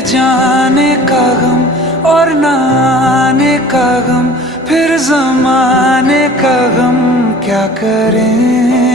जाने का गम और न आने का गम, फिर जमाने का गम क्या करें।